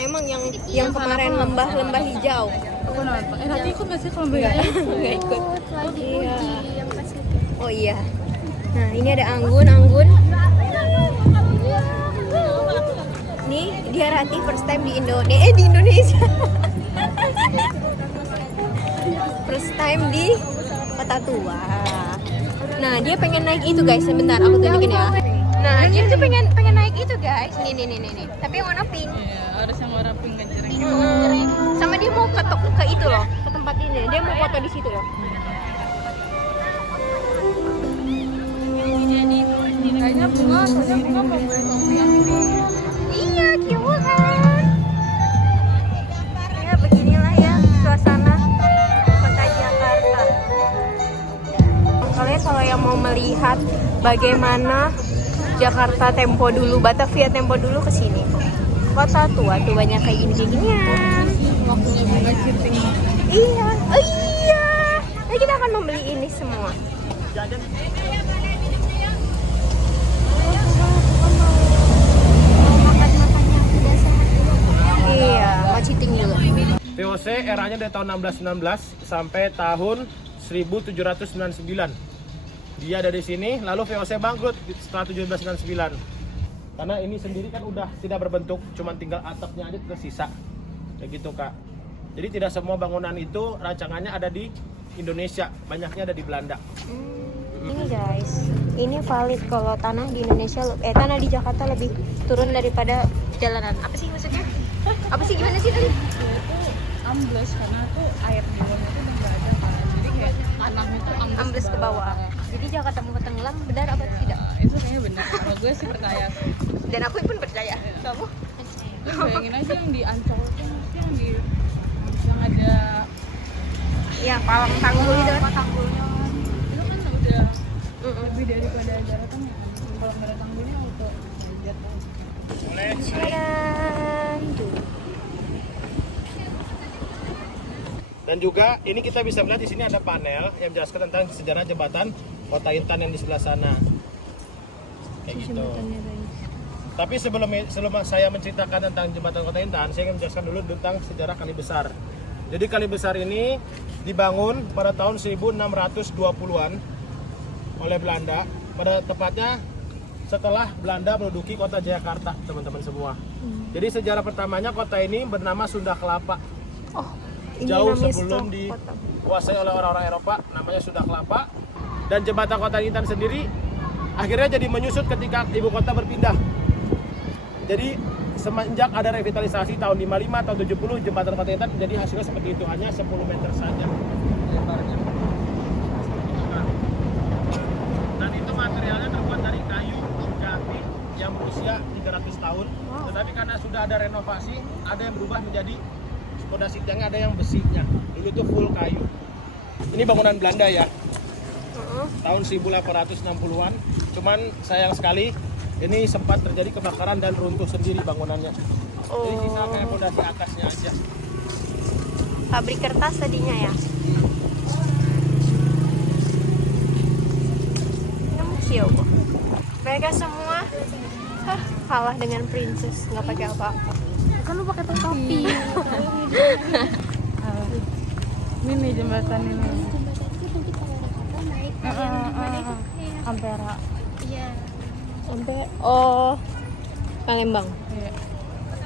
emang yang kemarin lembah hijau. Aku nonton. Nanti ikut nggak sih kalau hijau? Nggak ikut. Lagi Iya. uji yang kasih. Oh iya. Nah ini ada anggun. Nih dia Rati first time di Indonesia. First time di Kota Tua. Nah dia pengen naik itu guys. Sebentar aku tunjukin ya. Nah dia tuh pengen naik itu guys. Nih. Tapi yang warna pink. Iya, harus yang warna pink ngejreng. Sama dia mau ke itu loh, ke tempat ini. Dia mau foto di situ loh. Kayaknya bunga mau beli kopi yang ini. Iya, cute kan? Ya beginilah ya suasana kota Jakarta. Kalian kalau yang mau melihat bagaimana Jakarta tempo dulu, Batavia tempo dulu ke sini. Kota tua tuh banyak kayak gini-ginian. Iya, oh iya. Nah, kita akan membeli ini semua. Iya, mau cheating dulu. VOC eranya dari tahun 1619 sampai tahun 1799. Dia ada di sini, lalu VOC bangkrut setelah 1799. Karena ini sendiri kan udah tidak berbentuk, cuma tinggal atapnya aja tersisa. Kayak gitu, Kak. Jadi tidak semua bangunan itu rancangannya ada di Indonesia, banyaknya ada di Belanda. Ini guys, ini valid kalau tanah di Indonesia, tanah di Jakarta lebih turun daripada jalanan. Apa sih maksudnya? Apa sih gimana sih tadi? Itu ambles karena tuh air di bawahnya tuh udah nggak ada kan. Jadi kayak tanahnya tuh Ambles ke bawah. Jadi Jakarta mau tenggelam, benar apa tidak? Itu kayaknya benar. Kalau gue sih percaya. Dan aku pun percaya. Kamu? Bayangin aja yang di Ancol tuh, yang ada Ya, palang tanggul itu. tanggulnya kan. Itu kan udah lebih daripada daratan ya kan. Kalau nggak ada tanggulnya auto jatuh. Dan juga ini kita bisa melihat di sini ada panel yang menjelaskan tentang sejarah jembatan Kota Intan yang di sebelah sana. Kayak gitu. Tapi sebelum saya menceritakan tentang jembatan Kota Intan, saya ingin menjelaskan dulu tentang sejarah Kali Besar. Jadi Kali Besar ini dibangun pada tahun 1620-an oleh Belanda, pada tepatnya setelah Belanda menduduki kota Jakarta, teman-teman semua. Jadi sejarah pertamanya kota ini bernama Sunda Kelapa. Oh, ini Jauh namanya sebelum kota. dikuasai oleh orang-orang Eropa, namanya Sunda Kelapa. Dan jembatan Kota Intan sendiri akhirnya jadi menyusut ketika ibu kota berpindah. Jadi semenjak ada revitalisasi tahun 55 tahun 70, jembatan Kota Intan menjadi hasilnya seperti itu, hanya 10 meter saja lebarnya. Dan itu materialnya terbuat dari kayu jati yang berusia 300 tahun. Tetapi karena sudah ada renovasi, ada yang berubah menjadi fondasi tiangnya, ada yang besinya. Dulu itu full kayu. Ini bangunan Belanda ya. Tahun 1860-an. Cuman sayang sekali ini sempat terjadi kebakaran dan runtuh sendiri bangunannya. Jadi sisa kayak fondasi atasnya aja. Pabrik kertas tadinya ya. Mereka semua kalah dengan princess, nggak pakai apa-apa. Kan lu pakai topi. Ini jembatan ini. Ampera. Iya. Sampai Palembang. Iya.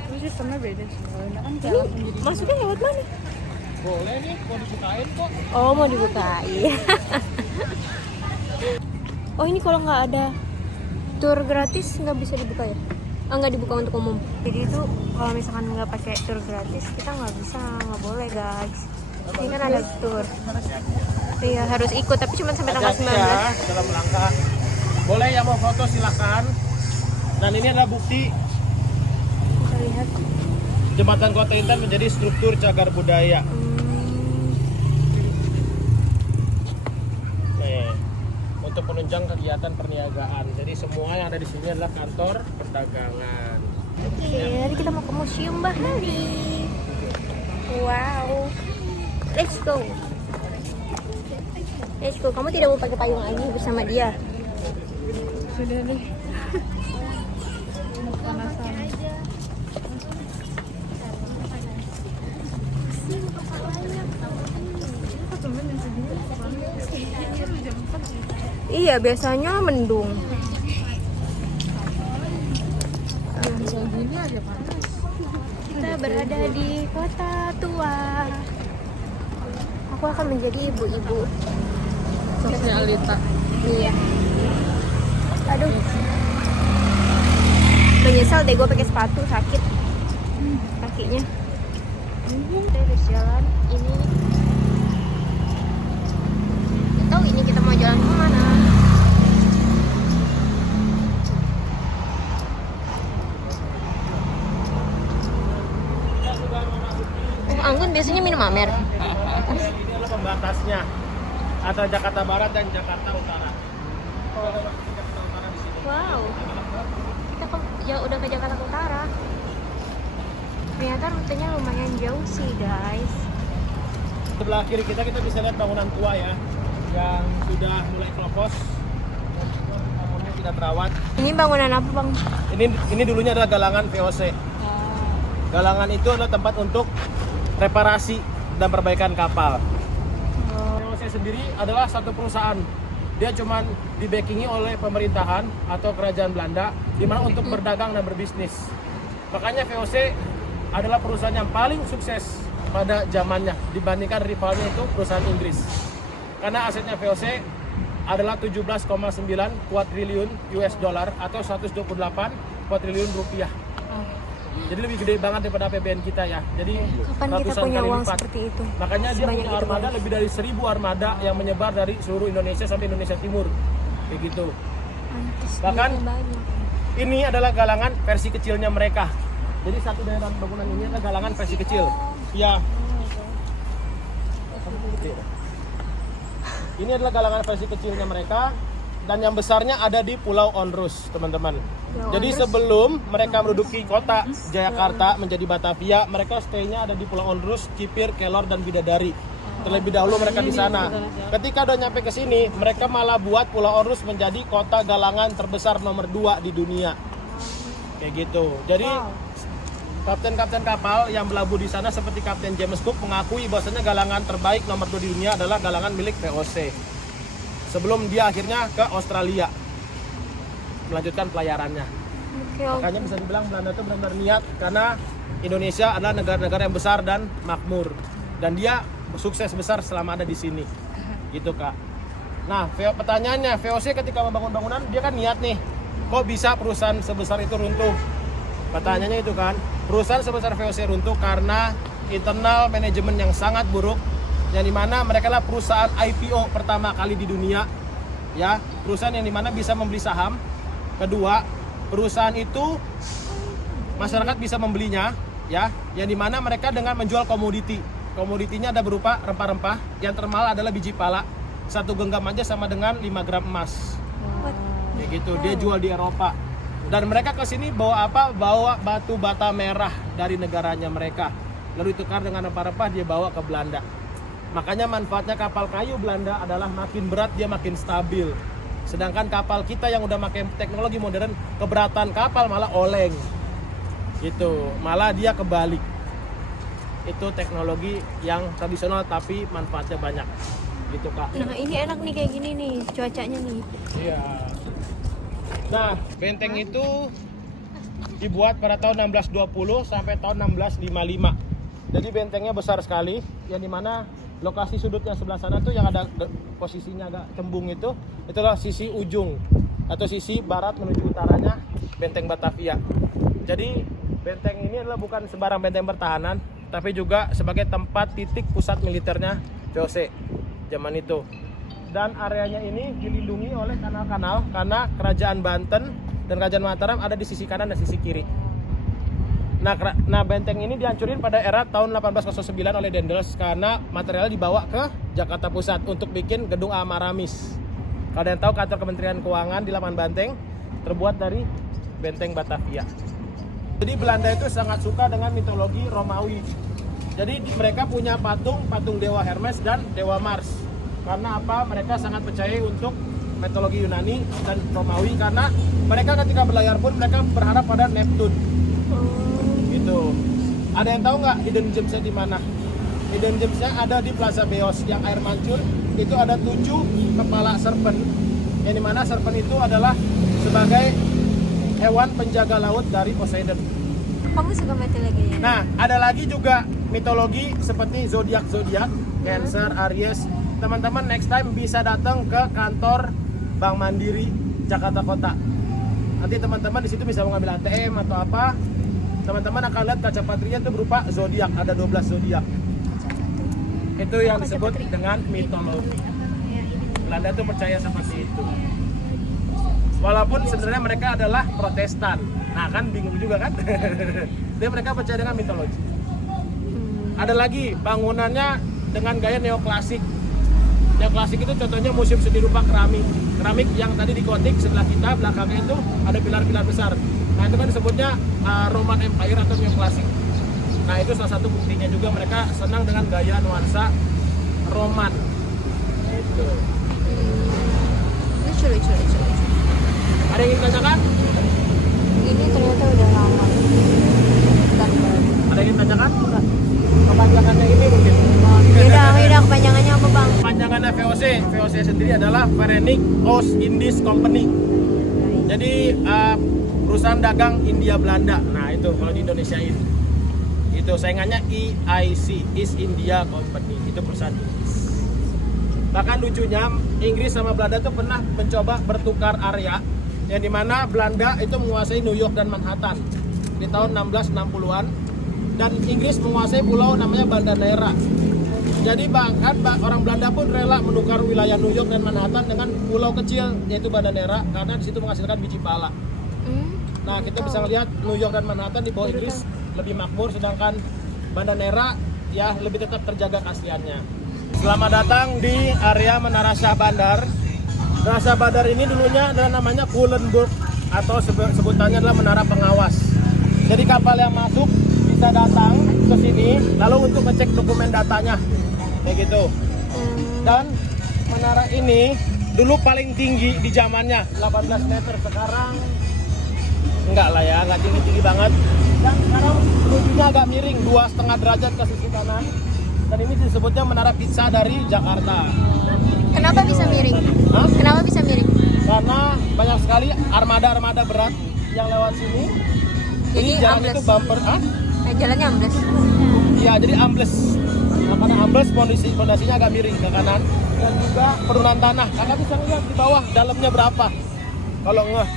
Ini sistemnya beda sih. Kalau kan Ini masuknya lewat mana? Boleh nih, mau dibukain kok. Oh, mau dibukain. Oh, ini kalau nggak ada tour gratis nggak bisa dibuka ya? Nggak dibuka untuk umum. Jadi itu kalau misalkan nggak pakai tour gratis kita nggak boleh guys. Ini kan ada tour. Iya harus ikut tapi cuma sampai tanggal 19. Ya, dalam langkah. Boleh yang mau foto silakan. Dan ini adalah bukti Kita lihat. jembatan Kota Intan menjadi struktur cagar budaya. Nih, untuk menunjang kegiatan perniagaan. Jadi semua yang ada di sini adalah kantor perdagangan. Oke, hari kita mau ke Museum Bahari. Wow. Let's go. Let's go. Kamu tidak mau pakai payung lagi bersama dia? sudah deh. Panasan. Iya, biasanya mendung. Kayak gini aja panas. Kita berada di kota tua. Aku akan menjadi ibu-ibu. Sosnya Alita. Iya. Aduh. Menyesal deh gue pakai sepatu, sakit kakinya. Kita harus jalan ini. Gak tahu ini kita mau jalan kemana. Anggun biasanya minum Amer. Ini adalah pembatasnya antara Jakarta Barat dan Jakarta Utara. Jakarta Utara di sini. Wow. Kita ya udah ke Jakarta Utara. Ternyata rutenya lumayan jauh sih, guys. Sebelah kiri kita bisa lihat bangunan tua ya, yang sudah mulai keropos. Bangunannya tidak terawat. Ini bangunan apa, Bang? Ini dulunya adalah galangan VOC. Galangan itu adalah tempat untuk reparasi dan perbaikan kapal. VOC sendiri adalah satu perusahaan. Dia cuma dibackingi oleh pemerintahan atau kerajaan Belanda, di mana untuk berdagang dan berbisnis. Makanya VOC adalah perusahaan yang paling sukses pada zamannya dibandingkan rivalnya itu perusahaan Inggris. Karena asetnya VOC adalah 17,9 kuadriliun US dollar atau 128 kuadriliun rupiah. Jadi lebih gede banget daripada APBN kita ya. Jadi Kapan kita ratusan punya kali uang lipat. seperti itu? Makanya dia Sebanyak punya itu, armada Bang. lebih dari 1.000 armada yang menyebar dari seluruh Indonesia sampai Indonesia Timur. Kayak gitu. Pantes, Bahkan duitnya banyak. ini adalah galangan versi kecilnya mereka. Jadi satu dari dalam bangunan ini adalah galangan versi kecil. Ya. Ini adalah galangan versi kecilnya mereka. Dan yang besarnya ada di Pulau Onrus, teman-teman. Jadi sebelum mereka menduduki kota Jakarta menjadi Batavia, mereka stay-nya ada di Pulau Onrus, Kipir, Kelor, dan Bidadari. Terlebih dahulu mereka di sana. Ketika udah nyampe ke sini, mereka malah buat Pulau Onrus menjadi kota galangan terbesar nomor 2 di dunia. Kayak gitu. Jadi kapten-kapten kapal yang berlabuh di sana seperti Kapten James Cook mengakui bahwasanya galangan terbaik nomor 2 di dunia adalah galangan milik VOC. Sebelum dia akhirnya ke Australia melanjutkan pelayarannya. Makanya bisa dibilang Belanda itu benar-benar niat karena Indonesia adalah negara-negara yang besar dan makmur dan dia sukses besar selama ada di sini. Gitu, Kak. Nah, pertanyaannya, VOC ketika membangun bangunan dia kan niat nih, kok bisa perusahaan sebesar itu runtuh? Pertanyaannya itu kan, perusahaan sebesar VOC runtuh karena internal manajemen yang sangat buruk, yang dimana mereka lah perusahaan IPO pertama kali di dunia, ya, perusahaan yang dimana bisa membeli saham. Kedua, perusahaan itu masyarakat bisa membelinya, ya, yang dimana mereka dengan menjual komoditi. Komoditinya ada berupa rempah-rempah, yang termahal adalah biji pala. Satu genggam aja sama dengan 5 gram emas. Kayak gitu, dia jual di Eropa. Dan mereka ke sini bawa apa? Bawa batu bata merah dari negaranya mereka. Lalu ditukar dengan rempah-rempah dia bawa ke Belanda. Makanya manfaatnya kapal kayu Belanda adalah makin berat dia makin stabil. Sedangkan kapal kita yang udah pakai teknologi modern, keberatan kapal malah oleng. Gitu, malah dia kebalik. Itu teknologi yang tradisional tapi manfaatnya banyak. Gitu, Kak. Nah, ini enak nih kayak gini nih cuacanya nih. Iya. Nah, benteng itu dibuat pada tahun 1620 sampai tahun 1655. Jadi bentengnya besar sekali, yang dimana lokasi sudutnya sebelah sana tuh yang ada posisinya agak cembung itu itulah sisi ujung atau sisi barat menuju utaranya benteng Batavia. Jadi benteng ini adalah bukan sembarang benteng pertahanan, tapi juga sebagai tempat titik pusat militernya VOC zaman itu. Dan areanya ini dilindungi oleh kanal-kanal karena kerajaan Banten dan kerajaan Mataram ada di sisi kanan dan sisi kiri. Nah, benteng ini dihancurin pada era tahun 1809 oleh Daendels karena materialnya dibawa ke Jakarta Pusat untuk bikin gedung Amaramis. Kalau ada yang tahu, kantor Kementerian Keuangan di Lapangan Banteng terbuat dari benteng Batavia. Jadi Belanda itu sangat suka dengan mitologi Romawi. Jadi mereka punya patung dewa Hermes dan dewa Mars. Karena apa? Mereka sangat percaya untuk mitologi Yunani dan Romawi karena mereka ketika berlayar pun mereka berharap pada Neptune. Gitu. Ada yang tahu nggak hidden gemsnya di mana? Hidden gemsnya ada di Plaza Beos yang air mancur itu ada 7 kepala serpent, yang dimana serpent itu adalah sebagai hewan penjaga laut dari Poseidon. Kamu suka mitologi ya? Nah, ada lagi juga mitologi seperti zodiak, Cancer, Aries. Teman-teman next time bisa datang ke kantor Bank Mandiri Jakarta Kota. Nanti teman-teman di situ bisa mengambil ATM atau apa. Teman-teman akan lihat kaca patria itu berupa zodiak, ada 12 zodiak. Itu yang disebut dengan mitologi. Belanda tuh percaya seperti itu. Walaupun sebenarnya mereka adalah Protestan. Nah kan bingung juga kan? Jadi mereka percaya dengan mitologi. Ada lagi bangunannya dengan gaya neoklasik. Neoklasik itu contohnya Museum Seni Rupa Keramik. Keramik yang tadi di Kotik sebelah kita, belakangnya itu ada pilar-pilar besar. Nah itu kan disebutnya Roman Empire atau neoklasik. Nah itu salah satu buktinya juga mereka senang dengan gaya nuansa Roman. Itu. Lucu. Ada yang ingin tanyakan? Ini ternyata udah lama. Bukan baru. Ada yang ingin tanyakan? Kepanjangannya ini mungkin. Beda kepanjangannya apa bang? Panjangannya VOC. VOC sendiri adalah Verenigd Oost-Indisch Company. Jadi perusahaan dagang India Belanda. Nah itu kalau di Indonesia ini. Itu saingannya EIC, East India Company. Itu perusahaan Inggris. Bahkan lucunya Inggris sama Belanda tuh pernah mencoba bertukar area, yang dimana Belanda itu menguasai New York dan Manhattan di tahun 1660-an, dan Inggris menguasai pulau namanya Banda Neira. Jadi bahkan orang Belanda pun rela menukar wilayah New York dan Manhattan dengan pulau kecil yaitu Banda Neira karena di situ menghasilkan biji pala. Nah kita bisa lihat New York dan Manhattan di bawah Inggris lebih makmur, sedangkan Banda Neira ya lebih tetap terjaga keasliannya. Selamat datang di area Menara Shah Bandar. Menara Shah Bandar ini dulunya adalah namanya Kulenburg atau sebutannya adalah menara pengawas. Jadi kapal yang masuk bisa datang ke sini lalu untuk ngecek dokumen datanya kayak gitu. Dan menara ini dulu paling tinggi di zamannya 18 meter, sekarang enggak lah ya, enggak tinggi-tinggi banget. Dan sekarang ujungnya agak miring 2,5 derajat ke sisi kanan. Dan ini disebutnya Menara Pizza dari Jakarta. Kenapa bisa miring? Hah? Kenapa bisa miring? Karena banyak sekali armada-armada berat yang lewat sini. Jadi jalan ambles. itu bumper, Jalannya ambles. Iya, jadi ambles. Nah, karena ambles fondasinya agak miring ke kanan dan juga penurunan tanah. Kakak bisa lihat di bawah dalamnya berapa. Kalau ngeh.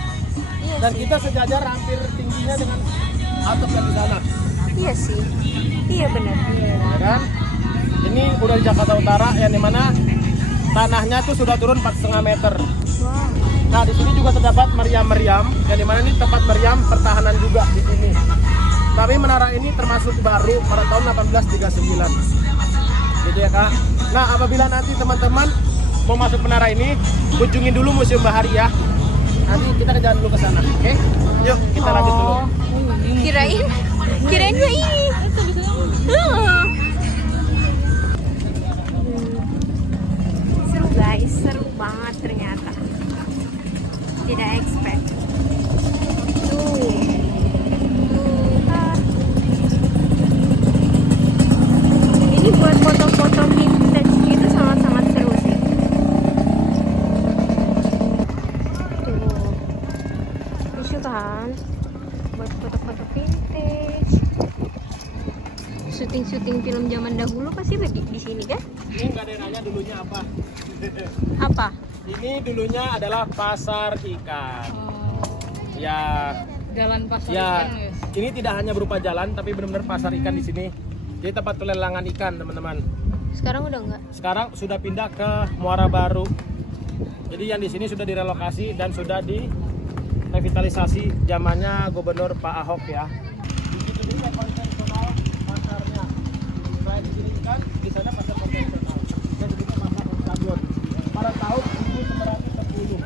Iya Dan sih. kita sejajar hampir tingginya dengan atap yang di sana. Iya sih. Iya benar. Ya kan? Ini udah di Jakarta Utara yang dimana tanahnya tuh sudah turun 4,5 meter. Wow. Nah di sini juga terdapat meriam-meriam yang dimana ini tempat meriam pertahanan juga di sini. Tapi menara ini termasuk baru pada tahun 1839. Gitu ya kak. Nah apabila nanti teman-teman mau masuk menara ini, kunjungin dulu Museum Bahari ya. Nanti kita jalan dulu ke sana, oke? Yuk kita lanjut dulu. Kirain gua ini. Seru guys, seru banget ternyata. Tidak expect. Ini buat foto-foto vintage gitu sangat-sangat seru sih. Tuh, lucu kan? Buat foto-foto vintage. Syuting-syuting film zaman dahulu pasti di sini kan? Ini nggak ada yang nanya dulunya apa? Apa? Ini dulunya adalah pasar ikan. Ya, Jalan pasar ya. ikan guys. Ini tidak hanya berupa jalan, tapi benar-benar pasar ikan di sini. Jadi tempat pelelangan ikan, teman-teman. Sekarang udah enggak? Sekarang sudah pindah ke Muara Baru. Jadi yang di sini sudah direlokasi dan sudah direvitalisasi zamannya Gubernur Pak Ahok ya. Di situ juga konvensional pasarnya. Selain di sini kan di sana pasar konvensional. Dan juga pasar Octagon. Pada tahun 1910.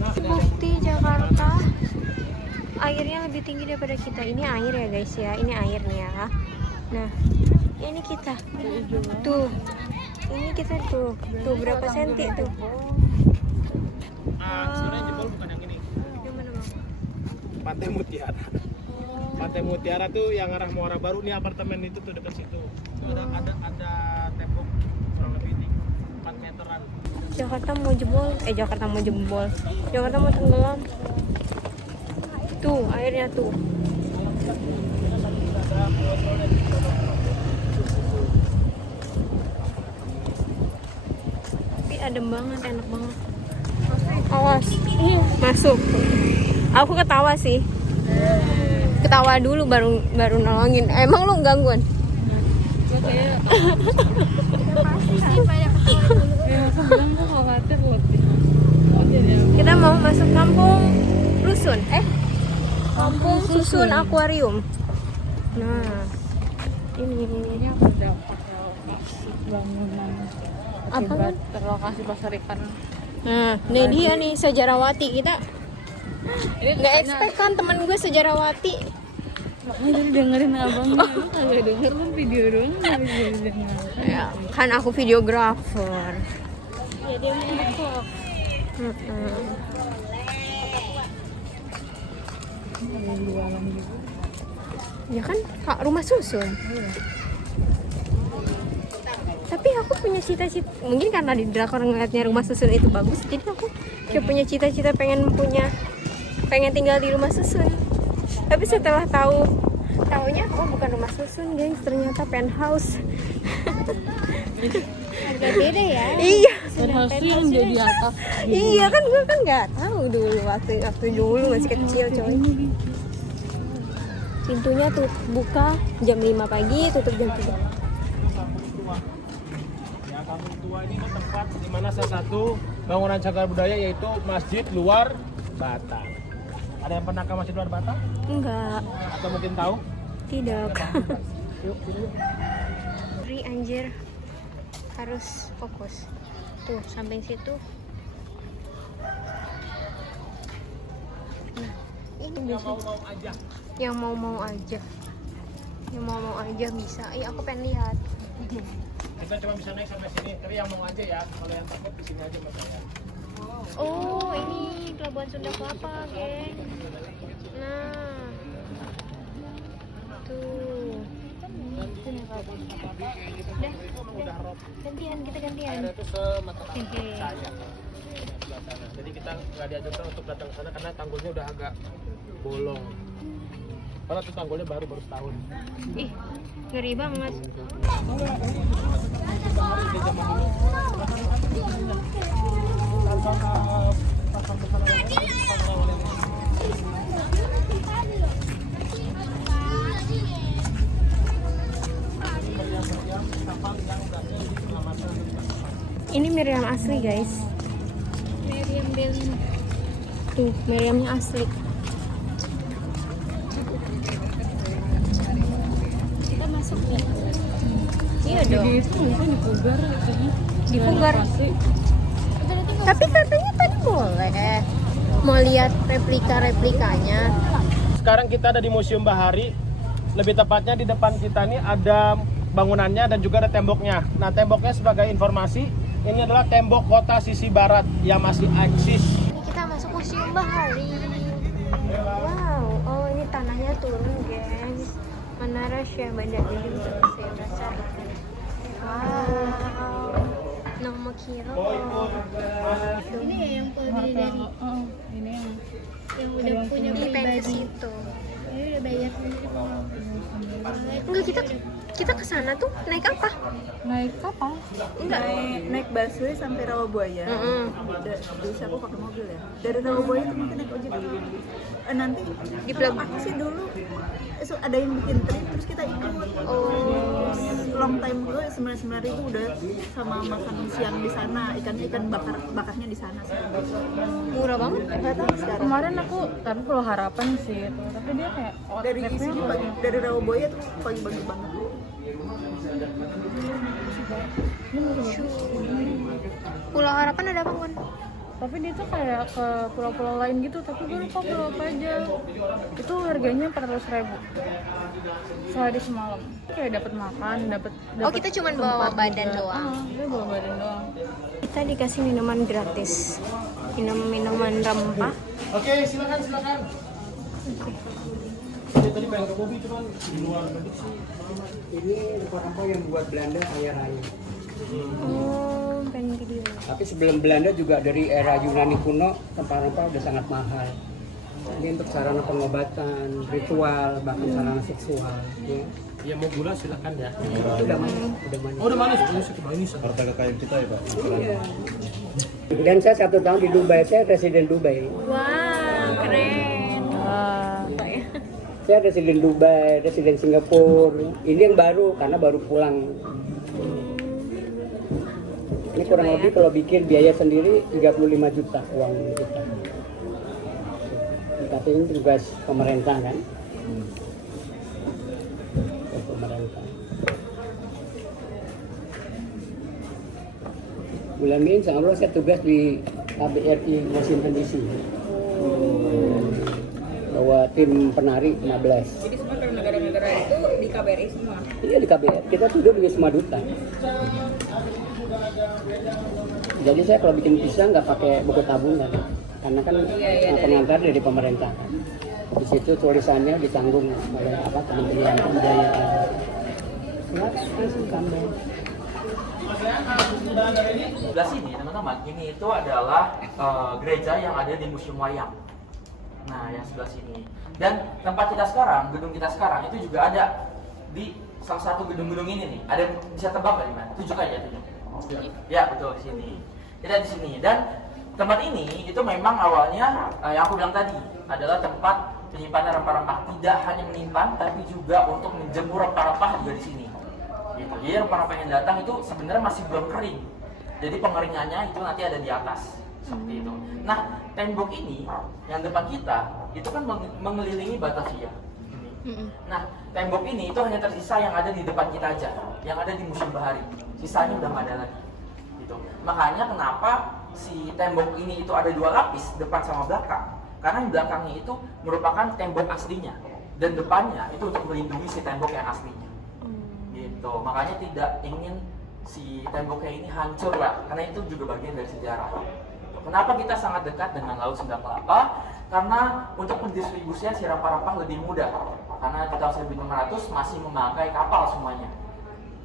Nah, Bukti Jakarta airnya lebih tinggi daripada kita. Ini air ya guys ya, ini air nih ya. Nah, ini kita tuh, ini kita tuh berapa senti tuh? sebenarnya jebol bukan yang ini. Yang mana bang? Pantai Mutiara. Pantai Mutiara tuh yang arah Muara Baru, nih apartemen itu tuh dekat situ. Itu ada tembok kurang lebih tinggi. 4 meteran. Jakarta mau jebol. Jakarta mau jebol. Jakarta mau tenggelam. Tuh, airnya tuh. Tapi adem banget, enak banget. Awas. Masuk. Aku ketawa sih. Ketawa dulu baru nolongin. Emang lu gangguan? Gue kayak Pasti sih pada ketawa dulu. ya aku bilang gue khawatir loh. Khawatir ya. Kita mau masuk kampung Rusun. Kampung Susun Akuarium. Nah, ini Aku dapat lokasi bangunan akibat terlokasi pasar ikan. Nah, ini dia nih sejarawati kita. Ini Nggak expect kan temen gue sejarawati. makanya tadi dengerin abangnya. Lu kagak denger, lu video doang nggak bisa denger. Ya, kan aku videografer. Ya dia mau vlog. Ada jualan gitu. Ya kan Kak, rumah susun. Tapi aku punya cita-cita, mungkin karena di drakor ngeliatnya rumah susun itu bagus, jadi aku kayak punya cita-cita pengen tinggal di rumah susun. Tapi setelah taunya bukan rumah susun, guys, ternyata penthouse. Agak beda ya. Iya. Penthouse tuh yang jadi atap. Iya kan, gue kan nggak tahu dulu waktu dulu masih kecil coy. Pintunya tuh buka jam 5 pagi, tutup jam 3. Ya, Kampung Tua ini kan tempat di mana salah satu bangunan cagar budaya yaitu Masjid Luar Batang. Ada yang pernah ke Masjid Luar Batang? Enggak, Atau mungkin tahu? tidak. Yuk, sini. Ri anjir, harus fokus. Tuh, samping situ. Nah, ini Yang biasa. mau aja. Yang mau aja bisa. Iya, aku pengen lihat. Kita cuma bisa naik sampai sini, tapi yang mau aja ya. Kalau yang takut di sini aja makanya. Oh, ini Pelabuhan Sunda Kelapa, geng. Nah, tuh. Udah. Gantian, kita gantian. Airnya itu semata Oke. saya. Sebelah sana. Jadi kita nggak dianjurkan untuk datang ke sana karena tanggulnya udah agak bolong. Karena tuh tanggulnya baru setahun. Ih, ngeri banget. Ini meriam asli, guys. Meriam Belin. Tuh, meriamnya asli. Kita masuk ya. Iya Jadi dong. itu bisa dipugar katanya. Dipugar. Renovasi. Tapi katanya tadi boleh. Mau lihat replika-replikanya. Sekarang kita ada di Museum Bahari. Lebih tepatnya di depan kita nih ada bangunannya dan juga ada temboknya. Nah, temboknya sebagai informasi, ini adalah tembok kota sisi barat yang masih eksis. Ini kita masuk Museum Bahari. Wow, oh ini tanahnya turun, guys. Menara Syekh Bandar Udin saya baca. Wow. Nama kira. Ini ya yang pembeli dari Ini yang udah punya Ini pengen ke pribadi. situ. Ini udah bayar sendiri. Enggak, kita ke sana tuh naik apa? naik kapal. Enggak. naik busway sampai Rawabuaya. Bisa aku pakai mobil ya. Dari Rawabuaya itu mungkin naik ojek. Nanti Di pelabuhan. aku sih dulu ada yang bikin trip terus kita ikut. Oh. Long time ago 99.000 udah sama makan siang di sana, ikan bakarnya di sana sih. Murah banget. Nggak tahu sekarang. Kemarin aku tapi Pulau Harapan sih itu, tapi dia kayak Dari tripnya sini pagi, dari Rawabuaya tuh pagi-pagi banget. Pulau Harapan ada apa, Gun? tapi dia tuh kayak ke pulau-pulau lain gitu, tapi gue lupa pulau apa aja. Itu harganya 400.000 sehari semalam. Kayak dapat makan, dapat Oh, kita cuman bawa tempat badan juga. doang. Dia bawa badan doang. Kita dikasih minuman gratis. Minuman rempah. Oke, silakan. Dia tadi pengen ke Bobby cuman di luar prediksi. Ini rempah-rempah yang buat Belanda kaya raya. Oh. pengen video. Tapi sebelum Belanda juga dari era Yunani kuno rempah-rempah udah sangat mahal. Ini untuk sarana pengobatan, ritual, bahkan sarana seksual. Ya. Ya mau gula silakan ya. Itu udah manis, Oh udah manis, ini Harta kekayaan kita ya Pak. Iya. Dan saya 1 tahun di Dubai, saya residen Dubai. Wah, keren. Saya residen Dubai, residen Singapura. Ini yang baru karena baru pulang. Ini kurang lebih kalau bikin biaya sendiri 35 juta uang kita. Tapi ini tugas pemerintah kan. Pemerintah. Bulan Mei insya Allah saya tugas di KBRI Washington DC. Bawa tim penari 15. Jadi semua negara-negara itu di KBRI semua. Iya di KBRI. Kita tuh di Wisma Duta. Jadi saya kalau bikin pisang nggak pakai buku tabungan, karena kan pengantar dari pemerintah kan. Di situ tulisannya ditanggung oleh Kementerian Pemberdayaan. Ya, langsung tambah. Sebelah sini teman-teman, ini itu adalah gereja yang ada di Museum Wayang. Nah, yang sebelah sini. Dan tempat kita sekarang, gedung kita sekarang itu juga ada di salah satu gedung-gedung ini nih. Ada bisa tebak nggak di mana? Tunjuk aja, tunjuk. Ya betul sini. Kita di sini dan tempat ini itu memang awalnya yang aku bilang tadi adalah tempat penyimpanan rempah-rempah. Tidak hanya menyimpan, tapi juga untuk menjemur rempah-rempah juga di sini. Gitu. Jadi rempah-rempah yang datang itu sebenarnya masih belum kering. Jadi pengeringannya itu nanti ada di atas seperti itu. Nah, tembok ini yang depan kita itu kan mengelilingi Batavia. Nah, tembok ini itu hanya tersisa yang ada di depan kita aja, yang ada di Museum Bahari. Sisanya udah nggak ada lagi. Gitu. Makanya kenapa si tembok ini itu ada 2 lapis, depan sama belakang. Karena yang belakangnya itu merupakan tembok aslinya dan depannya itu untuk melindungi si tembok yang aslinya. Gitu. Makanya tidak ingin si temboknya ini hancur lah, karena itu juga bagian dari sejarah. Kenapa kita sangat dekat dengan Laut Sunda Kelapa? Karena untuk pendistribusian si rempah-rempah lebih mudah. Karena di tahun 1500 masih memakai kapal semuanya.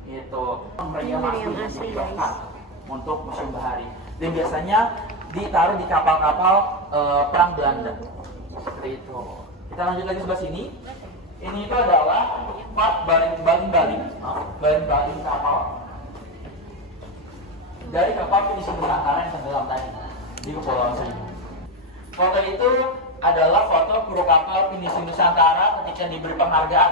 Itu meriam asli untuk Museum Bahari. Dan biasanya ditaruh di kapal-kapal perang Belanda. Seperti itu. Kita lanjut lagi sebelah sini. Ini itu adalah part baling-baling kapal dari kapal Pinisi Nusantara yang tenggelam tadi di Kepulauan Seribu. Foto itu adalah foto kru kapal Pinisi Nusantara ketika diberi penghargaan.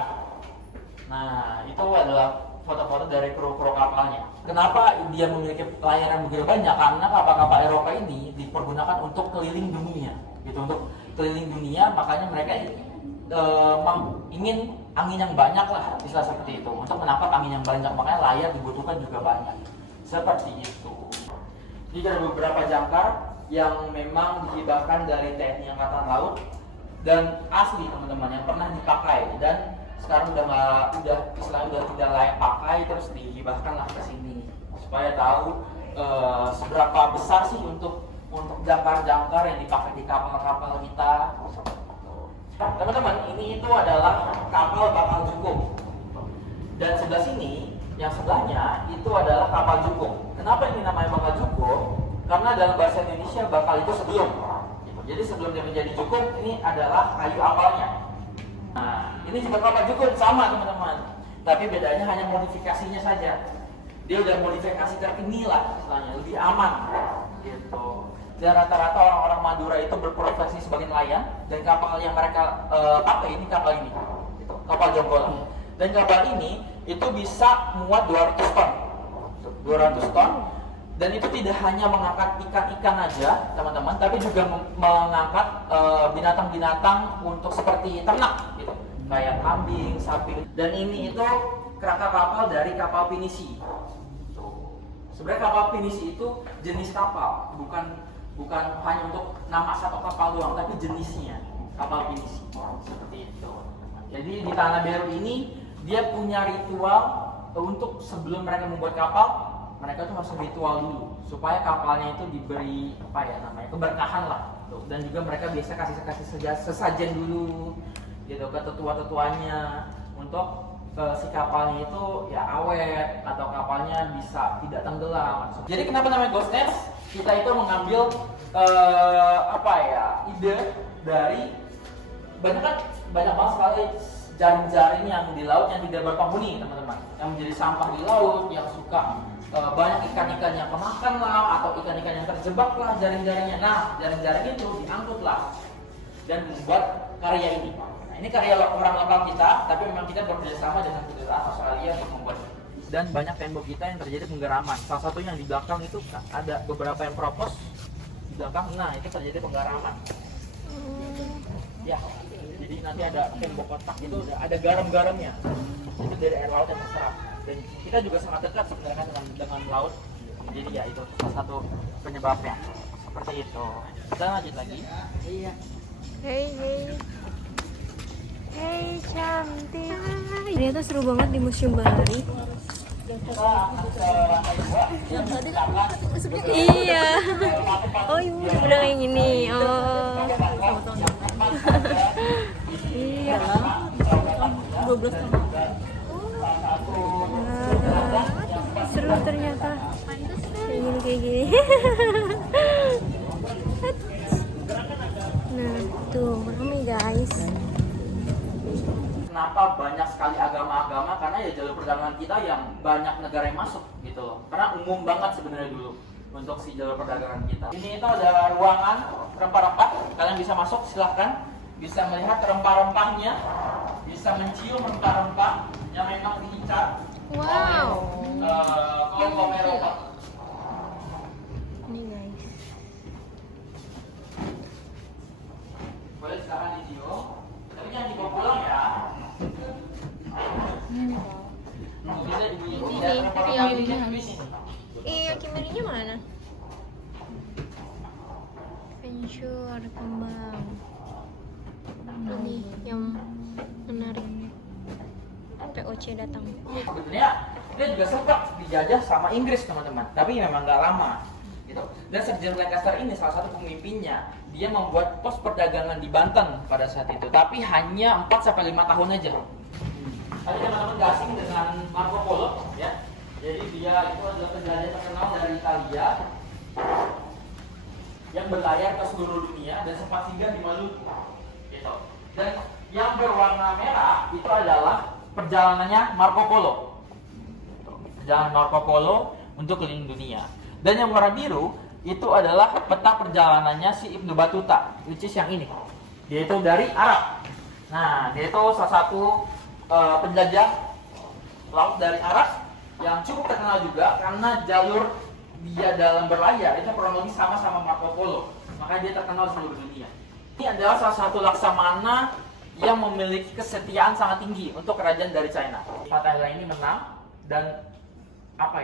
Nah, itu adalah foto-foto dari kru kapalnya. Kenapa dia memiliki pelayaran begitu banyak? Karena kapal-kapal Eropa ini dipergunakan untuk keliling dunia, gitu, untuk keliling dunia. Makanya mereka ingin angin yang banyak lah, istilah seperti itu. Untuk menangkap angin yang banyak, makanya layar dibutuhkan juga banyak. Seperti itu. Jadi ada beberapa jangkar yang memang dihibahkan dari TNI Angkatan Laut dan asli teman-teman yang pernah dipakai dan sekarang udah tidak layak pakai, terus dihibahkan lah ke sini supaya tahu seberapa besar sih untuk jangkar-jangkar yang dipakai di kapal-kapal kita. Teman-teman, ini itu adalah kapal bakal jukung. Dan sebelah sini, yang sebelahnya itu adalah kapal jukung. Kenapa ini namanya bakal jukung? Karena dalam bahasa Indonesia bakal itu sebelum. Jadi sebelum dia menjadi jukung, ini adalah kayu apalnya. Nah, ini juga kapal jukung sama teman-teman. Tapi bedanya hanya modifikasinya saja. Dia udah modifikasi terkini lah, istilahnya lebih aman. Gitu. Dan rata-rata orang-orang Madura itu berprofesi sebagai nelayan dan kapal yang mereka pakai ini kapal ini, gitu, kapal jonggolan. Dan kapal ini itu bisa muat 200 ton, 200 ton. Dan itu tidak hanya mengangkat ikan-ikan aja, teman-teman, tapi juga mengangkat binatang-binatang untuk seperti ternak, gitu, kayak kambing, sapi. Dan ini itu kerangka kapal dari kapal pinisi. Sebenarnya kapal pinisi itu jenis kapal, bukan hanya untuk nama satu kapal doang, tapi jenisnya kapal pinisi seperti itu. Jadi di Tanah Beru ini dia punya ritual untuk sebelum mereka membuat kapal, mereka tuh harus ritual dulu supaya kapalnya itu diberi keberkahan lah. Dan juga mereka biasa kasih sesajen dulu gitu ke tetua-tetuanya untuk si kapalnya itu ya awet atau kapalnya bisa tidak tenggelam. Jadi kenapa namanya ghost nest? Kita itu mengambil ide dari banyak banget sekali jaring-jaring yang di laut yang tidak berpenghuni, teman-teman, yang menjadi sampah di laut, yang suka banyak ikan-ikan yang kemakan lah atau ikan-ikan yang terjebak lah jaring-jaringnya. Nah, jaring-jaring itu diangkut lah dan membuat karya ini. Nah, ini karya orang lokal kita, tapi memang kita bekerjasama dengan Kedutaan Australia untuk membuat. Dan banyak tembok kita yang terjadi penggeraman. Salah satunya yang di belakang itu ada beberapa yang propos di belakang. Nah, itu terjadi penggeraman. Ya, jadi nanti ada tembok kotak itu ada garam-garamnya. Itu dari air laut yang terserap. Dan kita juga sangat dekat sebenarnya dengan laut. Jadi ya itu salah satu penyebabnya. Seperti itu. Kita lanjut lagi. Iya. Hey cantik. Ternyata seru banget di Museum Bahari. Iya. Oh ibu udah kayak gini. Oh. Iya. 12 tahun. Seru ternyata. Kayak gini. Nah tuh ramai guys. Kenapa banyak sekali agama-agama? Karena ya jalur perdagangan kita yang banyak negara yang masuk gitu loh. Karena umum banget sebenarnya dulu untuk si jalur perdagangan kita. Ini itu ada ruangan rempah-rempah. Kalian bisa masuk, silahkan. Bisa melihat rempah-rempahnya, bisa mencium rempah-rempah yang memang diikat oleh kaum Eropa. Ini guys. Boleh silahkan dicium. Tapi jangan dibawa pulang ya. Bisa ibu-ibu dan rempah-rempah di sini. Iya, kimirinya mana? Pensyur, kembang. Ini yang menarik. POC datang. Sebetulnya dia juga sempat dijajah sama Inggris, teman-teman. Tapi memang nggak lama. Gitu. Dan Sir John Lancaster ini salah satu pemimpinnya. Dia membuat pos perdagangan di Banten pada saat itu. Tapi hanya 4-5 tahun aja. Tadi teman-teman nggak asing dengan Marco Polo, ya. Jadi dia itu adalah penjelajah terkenal dari Italia yang berlayar ke seluruh dunia dan sempat singgah di Maluku. Gitu. Dan yang berwarna merah itu adalah perjalanannya Marco Polo. Perjalanan Marco Polo untuk keliling dunia. Dan yang warna biru itu adalah peta perjalanannya si Ibnu Battuta, which is yang ini. Dia itu dari Arab. Nah, dia itu salah satu penjajah laut dari Arab yang cukup terkenal juga karena jalur dia dalam berlayar itu kurang lebih sama-sama Marco Polo. Makanya dia terkenal di seluruh dunia. Ini adalah salah satu laksamana yang memiliki kesetiaan sangat tinggi untuk kerajaan dari China. Fatahillah ini menang dan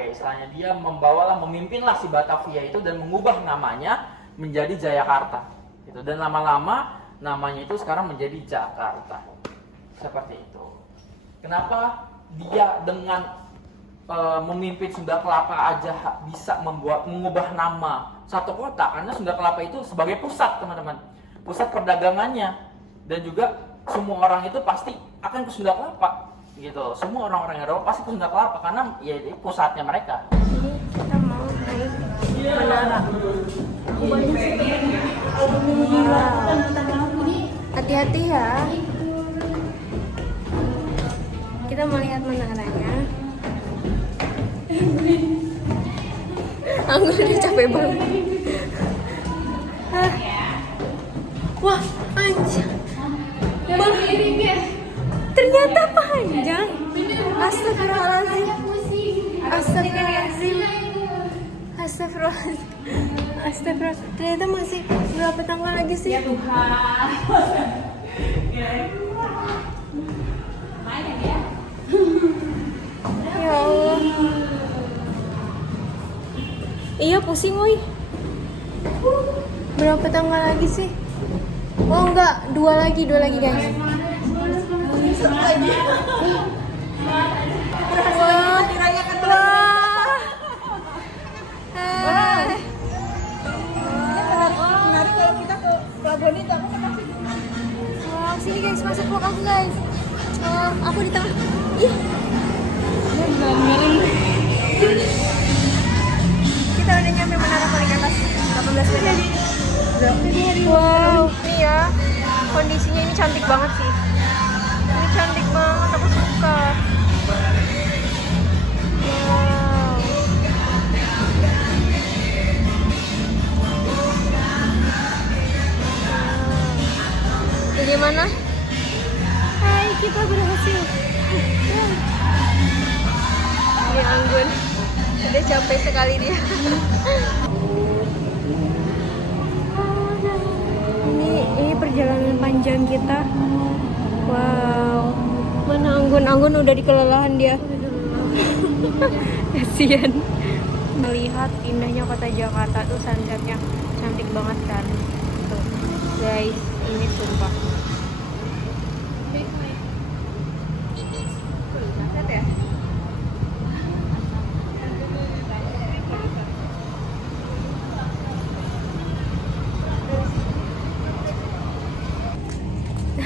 istilahnya dia memimpinlah si Batavia itu dan mengubah namanya menjadi Jayakarta. Gitu. Dan lama-lama namanya itu sekarang menjadi Jakarta. Seperti itu. Kenapa dia dengan memimpin Sunda Kelapa aja bisa mengubah nama satu kota? Karena Sunda Kelapa itu sebagai pusat, teman-teman, pusat perdagangannya, dan juga semua orang itu pasti akan ke Sunda Kelapa, gitu. Semua orang-orang Eropa pasti ke Sunda Kelapa karena ya ini pusatnya mereka. Jadi kita mau naik menara. Hati-hati ya. Kita mau lihat menaranya. Anggur udah capek banget. Wah, anjir. Ternyata panjang. Astagfirullahaladzim. Astagfirullahaladzim. Astagfirullahaladzim. Astagfirullahaladzim. Ternyata masih berapa tanggal lagi sih? Ya Allah. Iya pusing woi. Berapa tanggal lagi sih? Oh enggak, dua lagi guys. Wah, dirayakan wah. Menarik kalau kita ke pelabuhan itu. Wah, sini guys, masuk vlog aku guys. Aku di tengah. Ih, kondisinya ini cantik banget sih. Ini cantik banget, aku suka. Wow. Bagaimana? Hai, kita berhasil. Ini Anggun. Udah capek sekali dia. Ini perjalanan panjang kita. Wow. Mana Anggun? Anggun udah dikelelahan dia. Kasian. Melihat indahnya kota Jakarta tuh sunsetnya cantik banget kan. Tuh. Guys, ini sumpah. Sunset ya?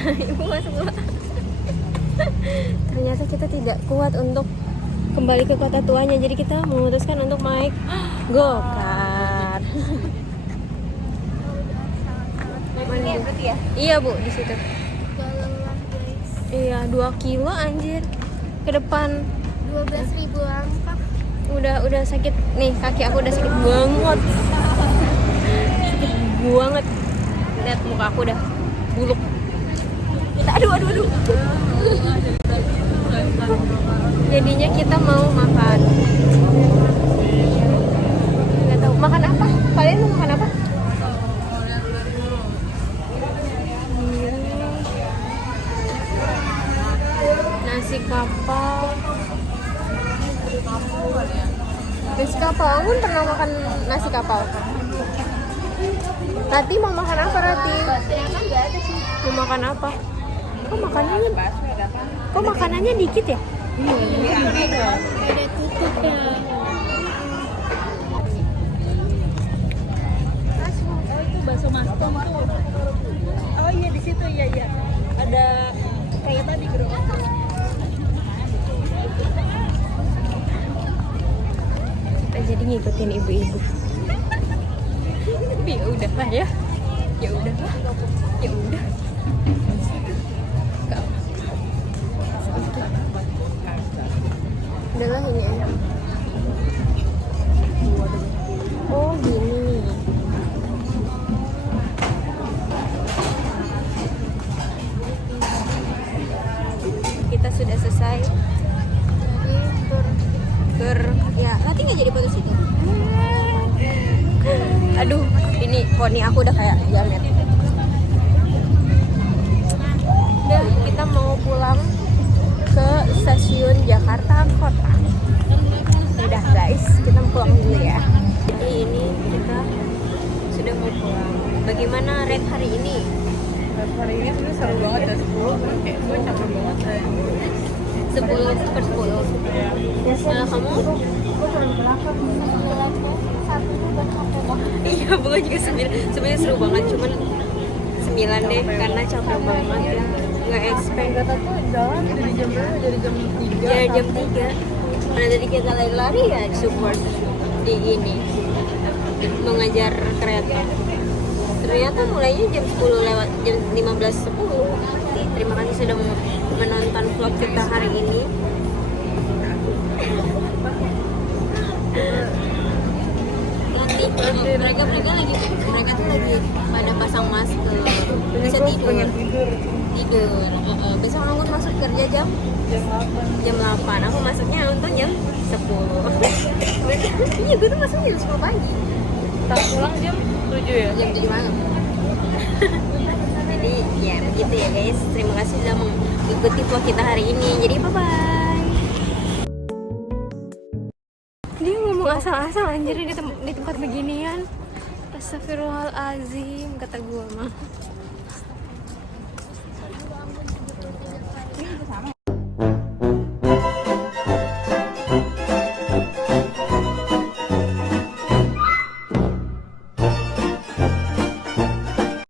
Ibu masuk dulu. Ternyata kita tidak kuat untuk kembali ke kota tuanya, jadi kita memutuskan untuk naik go-kart. Mana berarti ya? Iya Bu, di situ. Iya, 2 kilo anjir. Ke depan 12.000 langkah. udah sakit nih, kaki aku udah sakit banget. Sakit banget. Lihat muka aku udah buluk. Aduh. Jadinya kita mau makan. Nggak tahu makan apa. Kalian mau makan apa? Nasi kapau. Nasi kapau. Anggun pernah makan nasi kapau? Rati mau makan apa Rati? Mau makan apa? Kok makanannya dikit ya? Ada tutup ya. Oh itu bakso mastom tuh. Oh iya di situ iya. Ada kayak tadi gerobak. Kita jadi ngikutin ibu-ibu. Ya udah lah ya. Ya udah. Udahlah ini aja. Oh gini. Kita sudah selesai. Tur ya, nanti nggak jadi foto situ. Aduh, ini poni aku udah kayak jamet. Udah, kita mau pulang ke stasiun Jakarta Kota. Udah guys, kita pulang dulu ya. Jadi ini kita sudah mau pulang. Bagaimana rate hari ini? Hari ini tuh seru banget ya, 10 kayak gue capek banget 10/10. Nah, kamu? Iya, bukan juga 9. Sebenarnya seru banget, cuman 9 deh karena capek banget. Nggak expect. Kata tuh jalan dari jam berapa? Dari jam 3. Ya jam 3. Mana tadi kita lari-lari ya support di ini mengajar kereta. Ternyata mulainya jam 10 lewat jam 15.10. Terima kasih sudah menonton vlog kita hari ini. Mereka tuh lagi pada pasang masker. Bisa tidur. Besok Anggun masuk kerja jam 8. Aku masuknya untung jam 10. Iya, gue tuh masuknya jam 10 pagi. Tak pulang jam 7 ya? Jam 7 malam. Jadi ya begitu ya guys. Terima kasih sudah mengikuti vlog kita hari ini. Jadi bye-bye. Dia ngomong asal-asal anjir di tempat beginian. Astagfirullahalazim kata gua mah.